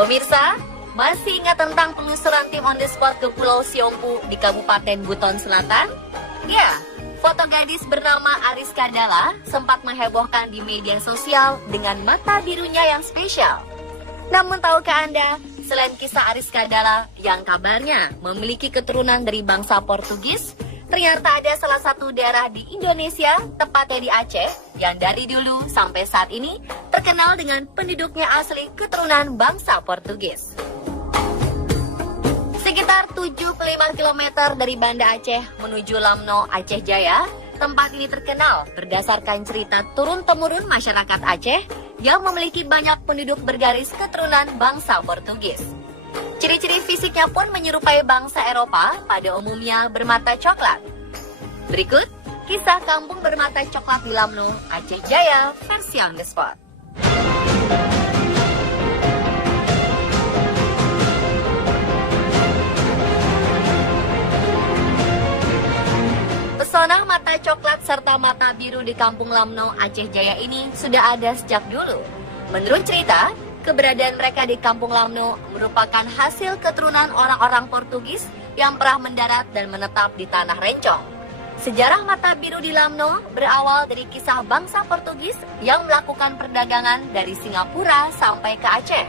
Pemirsa, masih ingat tentang penelusuran tim on the spot ke Pulau Siompu di Kabupaten Buton Selatan? Ya, foto gadis bernama Ariska Dalla sempat menghebohkan di media sosial dengan mata birunya yang spesial. Namun tahukah Anda, selain kisah Ariska Dalla yang kabarnya memiliki keturunan dari bangsa Portugis, ternyata ada salah satu daerah di Indonesia, tepatnya di Aceh, yang dari dulu sampai saat ini terkenal dengan penduduknya asli keturunan bangsa Portugis. Sekitar 75 km dari Banda Aceh menuju Lamno, Aceh Jaya, tempat ini terkenal berdasarkan cerita turun-temurun masyarakat Aceh yang memiliki banyak penduduk bergaris keturunan bangsa Portugis. Ciri-ciri fisiknya pun menyerupai bangsa Eropa pada umumnya bermata coklat. Berikut kisah kampung bermata coklat di Lamno, Aceh Jaya versi on the spot. Pesona mata coklat serta mata biru di kampung Lamno, Aceh Jaya ini sudah ada sejak dulu. Menurut cerita, keberadaan mereka di kampung Lamno merupakan hasil keturunan orang-orang Portugis yang pernah mendarat dan menetap di tanah Rencong. Sejarah mata biru di Lamno berawal dari kisah bangsa Portugis yang melakukan perdagangan dari Singapura sampai ke Aceh.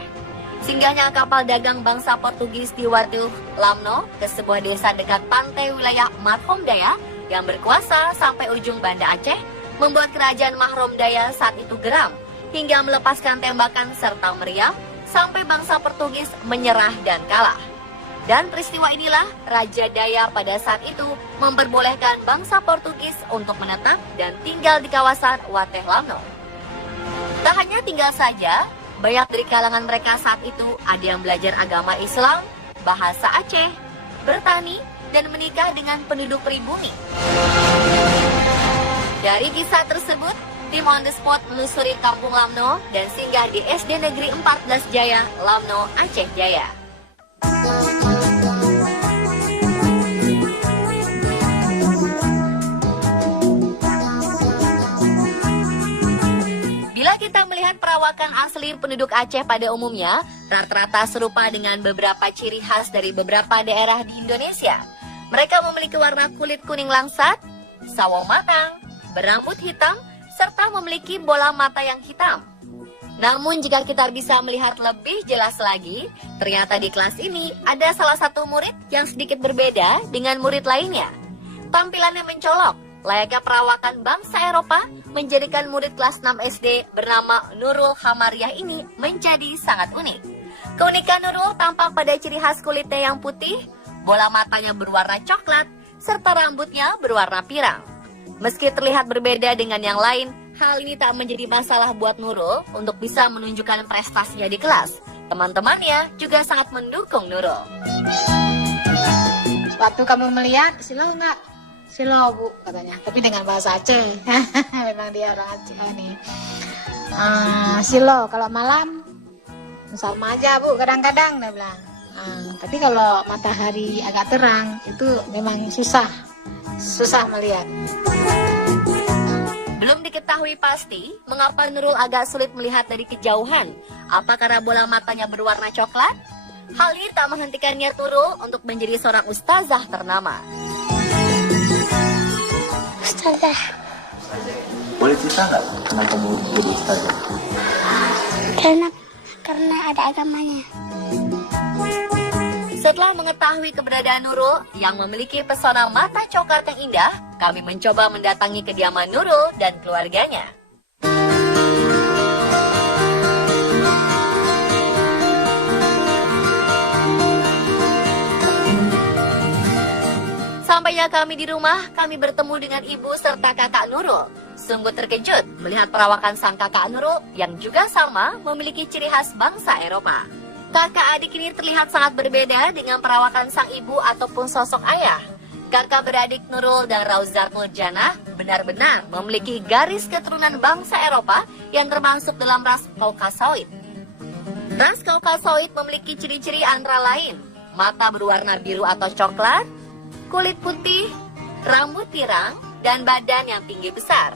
Singgahnya kapal dagang bangsa Portugis di Waduk Lamno ke sebuah desa dekat pantai wilayah Marhom Daya yang berkuasa sampai ujung Banda Aceh membuat kerajaan Mahrom Daya saat itu geram hingga melepaskan tembakan serta meriam sampai bangsa Portugis menyerah dan kalah. Dan peristiwa inilah Raja Daya pada saat itu memperbolehkan bangsa Portugis untuk menetap dan tinggal di kawasan Wateh Lamno. Tak hanya tinggal saja, banyak dari kalangan mereka saat itu ada yang belajar agama Islam, bahasa Aceh, bertani, dan menikah dengan penduduk pribumi. Dari kisah tersebut, tim on the spot menelusuri kampung Lamno dan singgah di SD Negeri 14 Jaya, Lamno, Aceh Jaya. Bila kita melihat perawakan asli penduduk Aceh pada umumnya, rata-rata serupa dengan beberapa ciri khas dari beberapa daerah di Indonesia. Mereka memiliki warna kulit kuning langsat, sawo matang, berambut hitam, serta memiliki bola mata yang hitam. Namun jika kita bisa melihat lebih jelas lagi, ternyata di kelas ini ada salah satu murid yang sedikit berbeda dengan murid lainnya. Tampilannya mencolok, layaknya perawakan bangsa Eropa, menjadikan murid kelas 6 SD bernama Nurul Hamariah ini menjadi sangat unik. Keunikan Nurul tampak pada ciri khas kulitnya yang putih, bola matanya berwarna coklat, serta rambutnya berwarna pirang. Meski terlihat berbeda dengan yang lain, hal ini tak menjadi masalah buat Nurul untuk bisa menunjukkan prestasinya di kelas. Teman-temannya juga sangat mendukung Nurul. Waktu kamu melihat, silo enggak? Silo bu, katanya. Tapi dengan bahasa Aceh. Memang dia orang Aceh nih. Silo, kalau malam sama aja bu, kadang-kadang dia bilang. Tapi kalau matahari agak terang itu memang susah melihat. Belum diketahui pasti mengapa Nurul agak sulit melihat dari kejauhan. Apa karena bola matanya berwarna coklat? Hal ini tak menghentikannya Nurul untuk menjadi seorang ustazah ternama. Ustazah. Boleh cerita nggak kenapa kamu jadi ustazah? Karena ada agamanya. Setelah mengetahui keberadaan Nurul yang memiliki pesona mata coklat yang indah, kami mencoba mendatangi kediaman Nurul dan keluarganya. Sampainya kami di rumah, kami bertemu dengan ibu serta kakak Nurul. Sungguh terkejut melihat perawakan sang kakak Nurul yang juga sama memiliki ciri khas bangsa Eropa. Kakak adik ini terlihat sangat berbeda dengan perawakan sang ibu ataupun sosok ayah. Kakak beradik Nurul dan Rauzat Nurjanah benar-benar memiliki garis keturunan bangsa Eropa yang termasuk dalam ras Kaukasoid. Ras Kaukasoid memiliki ciri-ciri antara lain, mata berwarna biru atau coklat, kulit putih, rambut pirang, dan badan yang tinggi besar.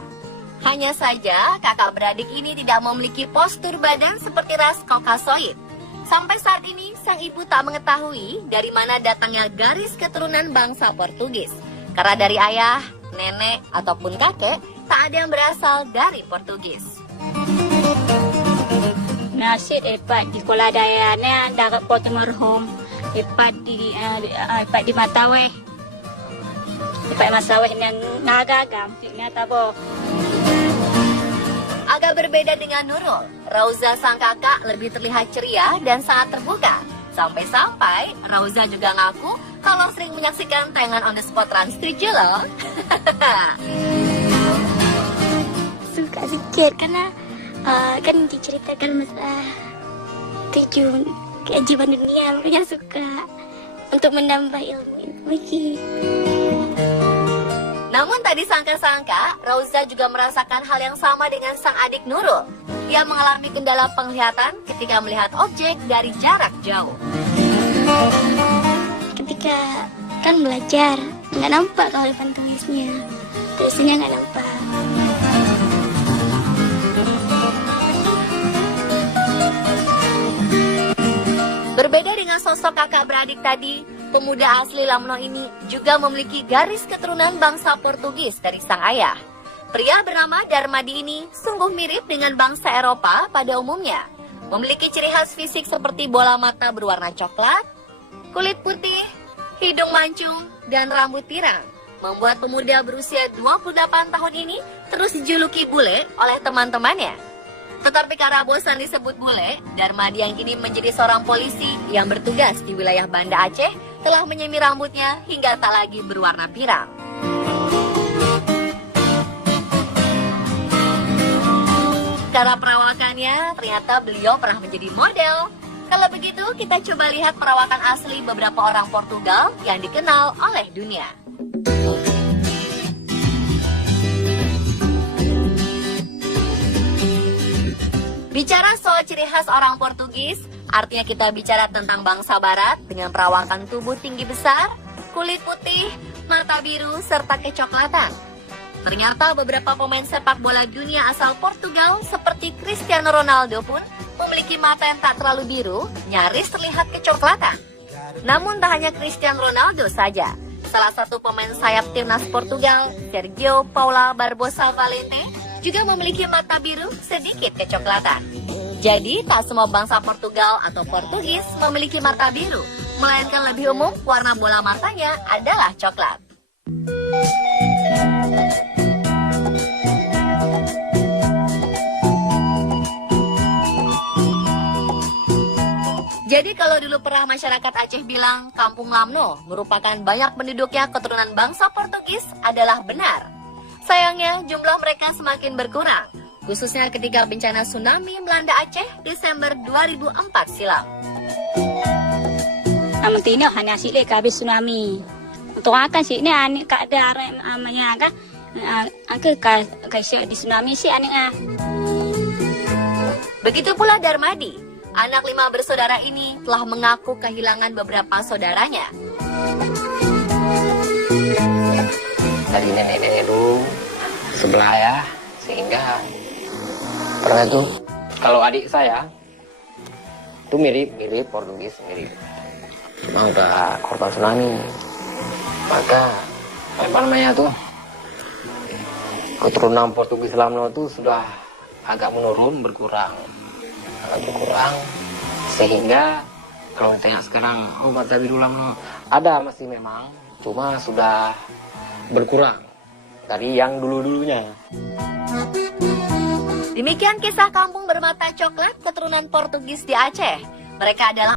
Hanya saja kakak beradik ini tidak memiliki postur badan seperti ras Kaukasoid. Sampai saat ini, sang ibu tak mengetahui dari mana datangnya garis keturunan bangsa Portugis. Karena dari ayah, nenek, ataupun kakek, tak ada yang berasal dari Portugis. Nasib epat di sekolah dayanya darat Porto Marhum. Epat di Mataweh. Epat Masaweh yang ngagagam. Ini tabo. Agak berbeda dengan Nurul, Rauza sang kakak lebih terlihat ceria dan sangat terbuka. Sampai-sampai Rauza juga ngaku kalau sering menyaksikan tayangan on the spot Trans 7 loh. Suka sikit karena kan diceritakan masalah tujuan keajaiban dunia, makanya suka untuk menambah ilmu lagi. Namun tak disangka-sangka, Rauza juga merasakan hal yang sama dengan sang adik Nurul. Ia mengalami kendala penglihatan ketika melihat objek dari jarak jauh. Ketika kan belajar, nggak nampak kalau depan tulisnya nggak nampak. Berbeda dengan sosok kakak beradik tadi, pemuda asli Lamno ini juga memiliki garis keturunan bangsa Portugis dari sang ayah. Pria bernama Darmadi ini sungguh mirip dengan bangsa Eropa pada umumnya. Memiliki ciri khas fisik seperti bola mata berwarna coklat, kulit putih, hidung mancung, dan rambut pirang. Membuat pemuda berusia 28 tahun ini terus dijuluki bule oleh teman-temannya. Tetapi karena bosan disebut bule, Darmadi yang kini menjadi seorang polisi yang bertugas di wilayah Banda Aceh telah menyemir rambutnya hingga tak lagi berwarna pirang. Cara perawakannya, ternyata beliau pernah menjadi model. Kalau begitu, kita coba lihat perawakan asli beberapa orang Portugal yang dikenal oleh dunia. Bicara soal ciri khas orang Portugis, artinya kita bicara tentang bangsa barat dengan perawakan tubuh tinggi besar, kulit putih, mata biru, serta kecoklatan. Ternyata beberapa pemain sepak bola dunia asal Portugal seperti Cristiano Ronaldo pun memiliki mata yang tak terlalu biru, nyaris terlihat kecoklatan. Namun tak hanya Cristiano Ronaldo saja, salah satu pemain sayap timnas Portugal, Sergio Paula Barbosa Valente, juga memiliki mata biru sedikit kecoklatan. Jadi, tak semua bangsa Portugal atau Portugis memiliki mata biru, melainkan lebih umum warna bola matanya adalah coklat. Jadi kalau dulu pernah masyarakat Aceh bilang Kampung Lamno merupakan banyak penduduknya keturunan bangsa Portugis adalah benar. Sayangnya jumlah mereka semakin berkurang, khususnya ketika bencana tsunami melanda Aceh Desember 2004 silam. Namun ini hanya sih habis tsunami. Untuk akan sih ini anik kak ada namanya kan, angke kasih di tsunami sih anik. Begitu pula Darmadi, anak 5 bersaudara ini telah mengaku kehilangan beberapa saudaranya. Dari nenek-nenek dulu sebelah ya, sehingga pernah tuh kalau adik saya tuh mirip Portugis, mirip cuma udah korban tsunami, maka apa namanya tuh keturunan Portugis Lamno tuh sudah agak menurun, berkurang sehingga kalau ditanya sekarang mata biru Lamno ada masih memang, cuma sudah berkurang dari yang dulu-dulunya. Demikian kisah kampung bermata coklat keturunan Portugis di Aceh. Mereka adalah